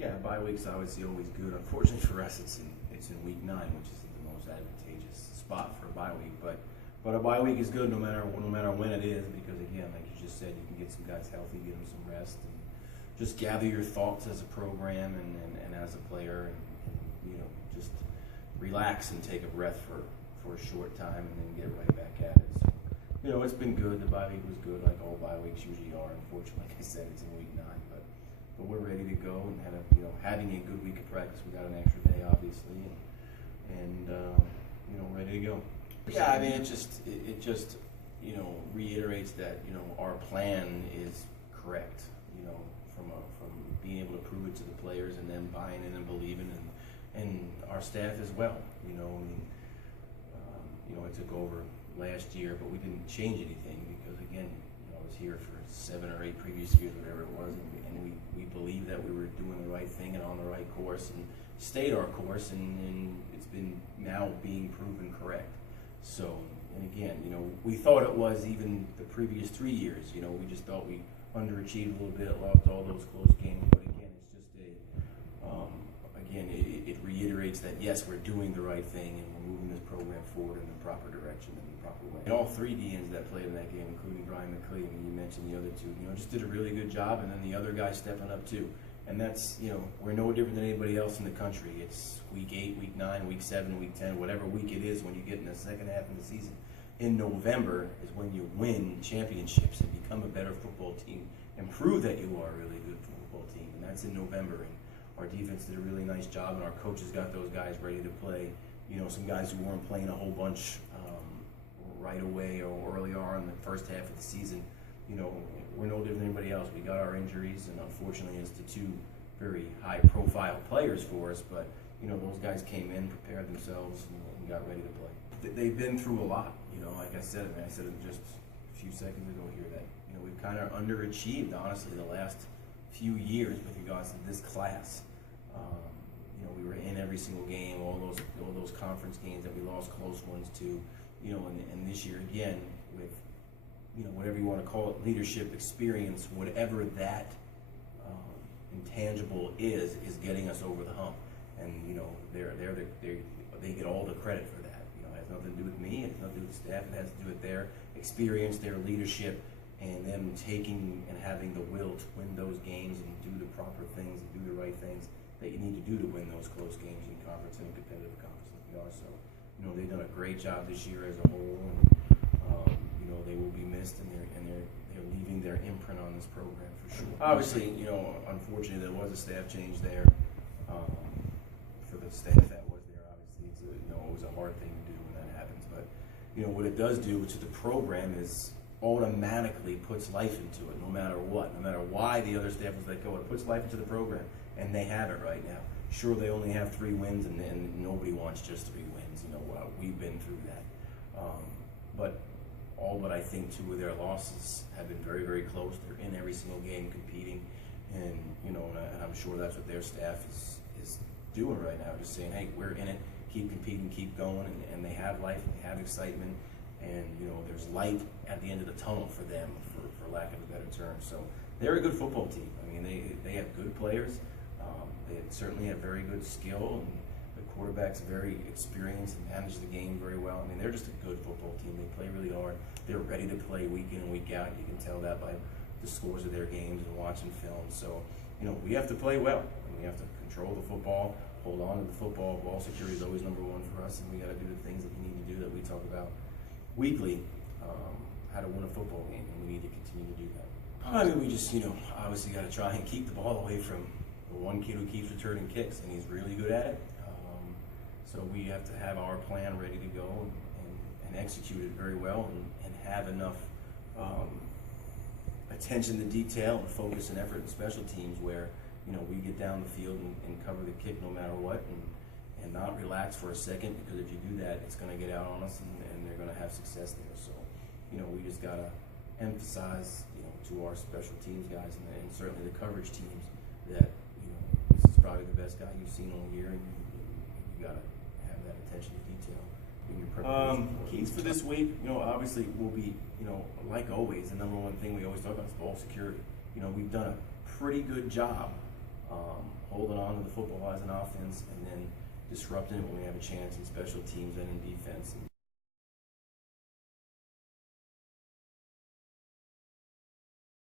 Yeah, bye week's obviously always good. Unfortunately for us, it's in week 9, which isn't the most advantageous spot for a bye week. But a bye week is good no matter when it is, because again, like you just said, you can get some guys healthy, get them some rest, and just gather your thoughts as a program and as a player, and just relax and take a breath for a short time, and then get right back at it. So, it's been good. The bye week was good, like all bye weeks usually are. Unfortunately, like I said, it's in week 9, but we're ready to go and having a good week of practice. We got an extra day, obviously, and ready to go. Yeah, I mean, it just reiterates that our plan is correct. From being able to prove it to the players and them buying in and believing, and our staff as well. I took over last year, but we didn't change anything because again, I was here for 7 or 8 previous years, whatever it was, and we believed that we were doing the right thing and on the right course and stayed our course, and it's been now being proven correct. So, and again, we thought it was even the previous 3 years. We just thought we underachieved a little bit, lost all those close games, but again, it's just it reiterates that yes, we're doing the right thing and we're moving this program forward in the proper direction and the proper way. And all 3 DNs that played in that game, including Brian McClee, you mentioned the other 2, just did a really good job, and then the other guys stepping up too. And that's, we're no different than anybody else in the country. It's week 8, week 9, week 7, week 10, whatever week it is when you get in the second half of the season. In November is when you win championships and become a better football team and prove that you are a really good football team. And that's in November. And our defense did a really nice job, and our coaches got those guys ready to play. Some guys who weren't playing a whole bunch right away or early on in the first half of the season. We're no different than anybody else. We got our injuries, and unfortunately it's the 2 very high-profile players for us, but those guys came in, prepared themselves, and got ready to play. They've been through a lot, like I said it just a few seconds ago here, that we've kind of underachieved, honestly, the last few years with regards to this class. We were in every single game, all those conference games that we lost close ones to, and this year again with whatever you want to call it, leadership, experience, whatever that intangible is getting us over the hump. And they get all the credit for that. It has nothing to do with me, it has nothing to do with the staff, it has to do with their experience, their leadership, and them taking and having the will to win those games and do the proper things and do the right things that you need to do to win those close games in conference and competitive conference like we are. So, they've done a great job this year as a whole, and they will be missed, and they're leaving their imprint on this program for sure. Obviously, unfortunately, there was a staff change there. For the staff that was there, obviously, it was a hard thing to do when that happens. But what it does do to the program is automatically puts life into it, no matter what, no matter why the other staff was let go. It puts life into the program, and they have it right now. Sure, they only have 3 wins, and nobody wants just 3 wins. We've been through that. But I think 2 of their losses have been very, very close. They're in every single game competing, and and I'm sure that's what their staff is doing right now, just saying, hey, we're in it, keep competing, keep going, and they have life, and they have excitement, and there's light at the end of the tunnel for them, for lack of a better term. So they're a good football team. I mean, they have good players. They certainly have very good skill, and the quarterback's very experienced and manages the game very well. I mean, they're just a good football team. They play really hard. They're ready to play week in and week out. You can tell that by the scores of their games and watching film. So, we have to play well, and we have to control the football, hold on to the football. Ball security is always number 1 for us, and we got to do the things that we need to do that we talk about weekly, how to win a football game, and we need to continue to do that. I mean, we just, obviously got to try and keep the ball away from the one kid who keeps returning kicks, and he's really good at it. So we have to have our plan ready to go and execute it very well, and have enough attention to detail and focus and effort in special teams where we get down the field and cover the kick no matter what, and not relax for a second, because if you do that, it's going to get out on us, and they're going to have success there. So we just got to emphasize to our special teams guys, and certainly the coverage teams, that this is probably the best guy you've seen all year, and you got to have that attention to detail in your preparation. Keys for this week, obviously will be, like always, the number 1 thing we always talk about is ball security. We've done a pretty good job holding on to the football as an offense, and then disrupting it when we have a chance in special teams and in defense. And